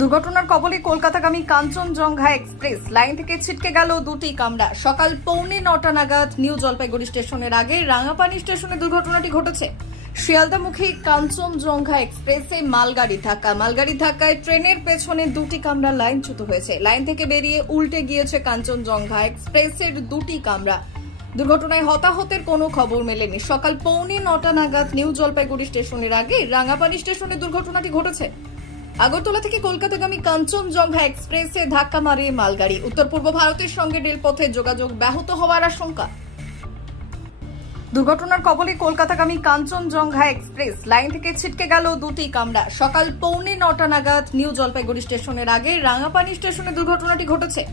দুর্ঘটনার কবলে কলকাতাগামী Kanchenjunga express line থেকে ছিটকে গেল দুটি কামরা। সকাল 9:45 নাগাদ নিউ জলপাইগুড়ি স্টেশনের আগে রাঙাপানি স্টেশনে দুর্ঘটনাটি ঘটেছে। শিয়ালদামুখী কাঞ্চনজঙ্ঘা এক্সপ্রেসে মালগাড়ি ধাক্কায় ট্রেনের পেছনে দুটি কামরা লাইনচ্যুত হয়েছে। লাইন থেকে বেরিয়ে উল্টে গিয়েছে কাঞ্চনজঙ্ঘা এক্সপ্রেসের দুটি কামরা। দুর্ঘটনায় হতাহতের কোনো খবর মেলেনি। সকাল 9:45 নাগাদ নিউ জলপাইগুড়ি স্টেশনের আগে রাঙাপানি স্টেশনে দুর্ঘটনাটি ঘটেছে। আগরতলা থেকে কলকাতাগামী কাঞ্চনজঙ্ঘা এক্সপ্রেসে ধাক্কা মারে মালগাড়ি। উত্তর পূর্ব ভারতের সঙ্গে রেলপথে যোগাযোগ ব্যাহত হওয়ার আশঙ্কা। দুর্ঘটনার কবলে কলকাতাগামী কাঞ্চনজঙ্ঘা এক্সপ্রেস লাইন থেকে ছিটকে গেল দুটি কামরা। সকাল 9:45 নাগাদ নিউ জলপাইগুড়ি স্টেশনের আগে রাঙাপানি স্টেশনে দুর্ঘটনাটি ঘটেছে।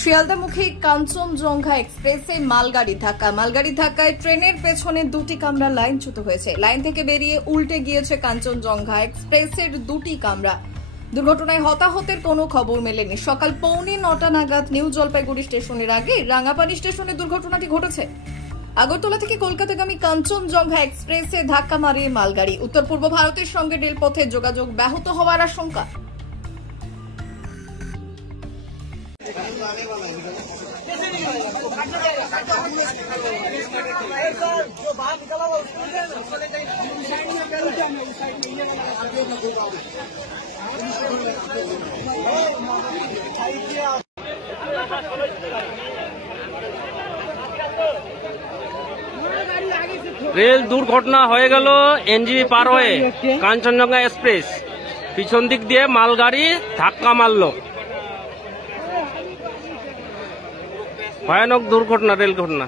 শিয়ালদামুখী কাঞ্চনজঙ্ঘা এক্সপ্রেসে মালগাড়ি ধাক্কায় ট্রেনের পেছনে দুটি কামরা লাইনচ্যুত হয়েছে। লাইন থেকে বেরিয়ে উল্টে গিয়েছে কাঞ্চনজঙ্ঘা এক্সপ্রেসের দুটি কামরা। দুর্ঘটনায় হতাহতের কোনো খবর মেলেনি। সকাল 9:45 নাগাদ নিউ জলপাইগুড়ি স্টেশনের আগে রাঙাপানি স্টেশনে দুর্ঘটনাটি ঘটেছে। আগরতলা থেকে কলকাতাগামী কাঞ্চনজঙ্ঘা এক্সপ্রেসে ধাক্কা মারে মালগাড়ি। উত্তর পূর্ব ভারতের সঙ্গে রেলপথে যোগাযোগ ব্যাহত হওয়ার আশঙ্কা। রেল দুর্ঘটনা হয়ে গেল এনজিবি পার হয়ে কাঞ্চনজঙ্ঘা এক্সপ্রেস পিছন দিক দিয়ে মালগাড়ি ধাক্কা মারল। ভয়ানক দুর্ঘটনা, রেল ঘটনা।